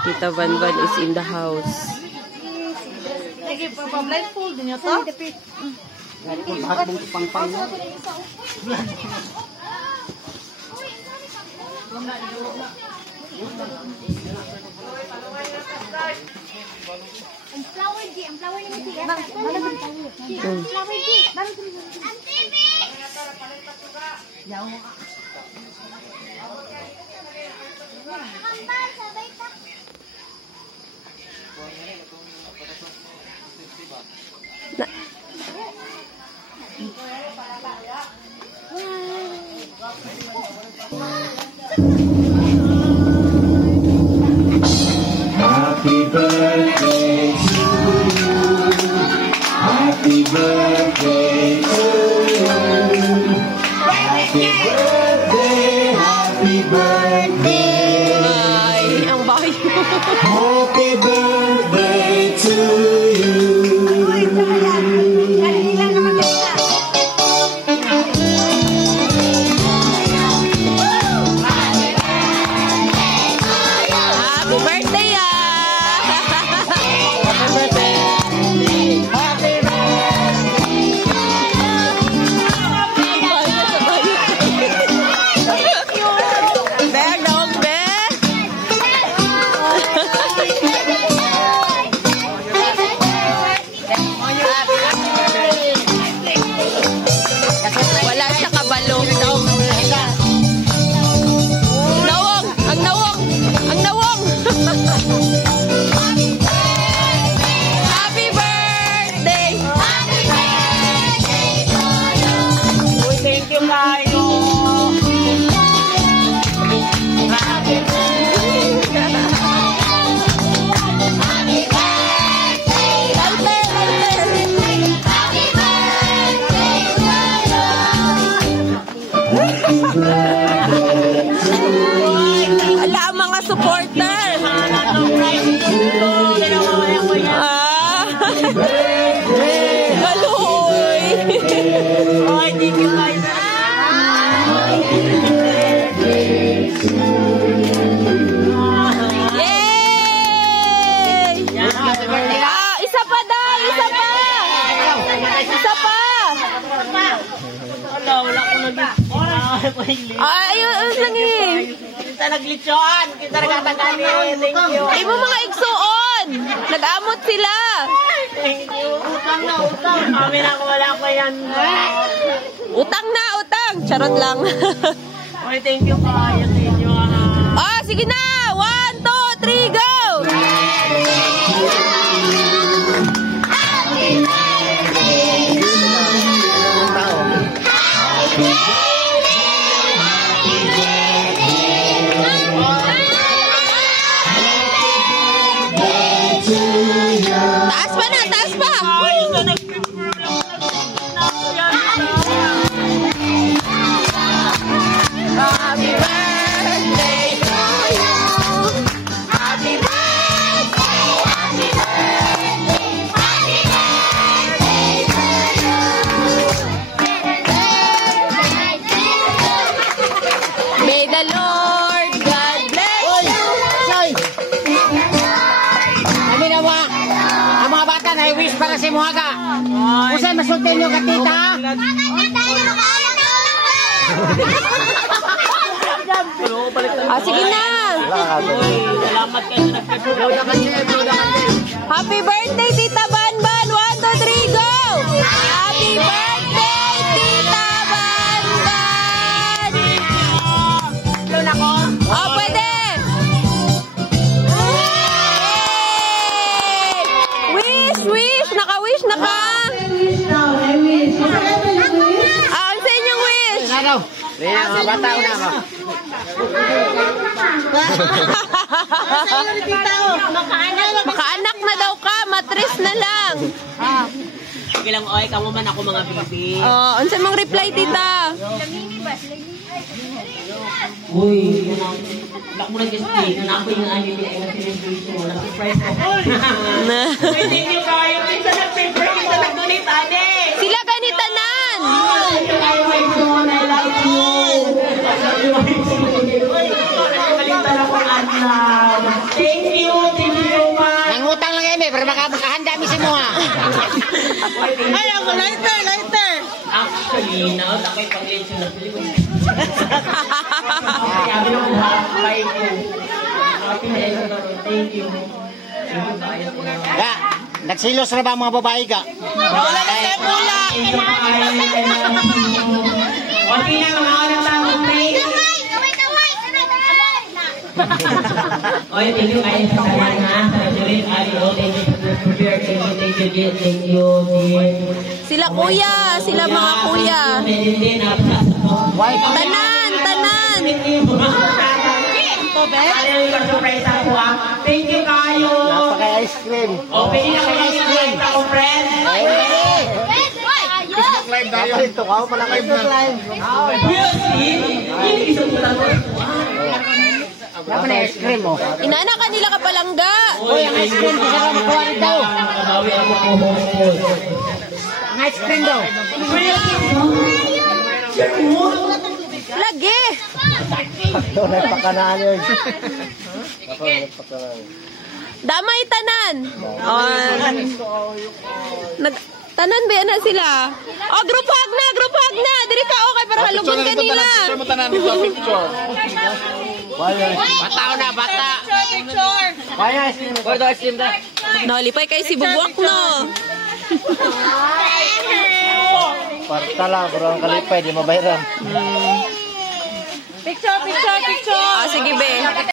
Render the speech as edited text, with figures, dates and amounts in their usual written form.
Tita Banban is in the house. Blindfold niyo to? Ang flower di, ang flower ni Mati. Ang flower di. Ang TV. Kambal sabay ta. Happy birthday to you. Happy birthday to you. Happy birthday, happy birthday. Ay, ang bahay mo. Happy birthday to you. Ala, mga supporter. Galoy. Ay, thank you guys. Yay! Isa pa daw, isa pa. Isa pa. Wala ko nag-glitch. Ayun lang eh. Kita naglitsuan. Kita nagtataganin. Thank you. Ay mo mga igsuon. Nag-amot sila. Thank you. Utang na, utang. Kami na wala ko yan. Utang na, utang. Charot lang. Oy, thank you kayo sa inyo. Sige na. 1, 2, 3, go! Taas pa na, taas pa! Happy birthday to you. Happy birthday, happy birthday, happy birthday to you. May the Lord God bless you. Kami na ang mga bata na i-wish para si Muhaga. Usay masultin nyo ka tita. Sige na. Salamat kayo sa nagpapagawa. Happy birthday, Tita Banban. 1, 2, 3, go! Happy birthday, Tita Banban! Doon ako. Pwede! Wish, wish! Naka-wish na ka! Ang sa inyong wish! Ano? Mga bata ko na ako. Makaanak na daw ka, matris na lang. Sige lang, oy, kamo man ako mga baby. Ano mong reply, tita? Uy, lak mo na just play. Nanapoy yung anyo nila yung celebration. Nag-surprise ko. Uy, thank you kayo. Isa nag-paper, isa nag-donate, ane. Sila ganitanan! Ay, my God, I love you. Uy, nagpalitan ako, Anna. Thank you. makahanda mi si mo ha. Ay, ako, lighter. Actually, naot ako'y pag-lensyo na pili ko. Sabi na ko ha, bye ko. Thank you. Ya, nagsilos na ba ang mga babae ka? Wala na kayo pula. Okay na, mga unang tamang pray. Oy, thank you kayo sa kanan ha. Sa Juliet, Ari, thank you for your thank you, dear. Sila kuya, sila mga kuya. Tanan. Thank you kayo. Napaka-ice cream. Open na kayo ice cream. Ako, friend. Ito ka, malakay na. Dapat na ice cream mo. Inana kanila ka palangga. Uy, ang ice cream, kasi ka makuha rin daw. Ang ice cream daw. Lagi. Ito na pakanaan yun. Damay tanan. Tanan ba na sila? Oh, group hug na. Diri ka okay para halugon kanila. Bata. Kaya ice cream. Gordo ice cream da. Nalipay kay si Bubuak no. Parta lang, bro. Ang kalipay, di mabayaran. Picture. Ah, sige be.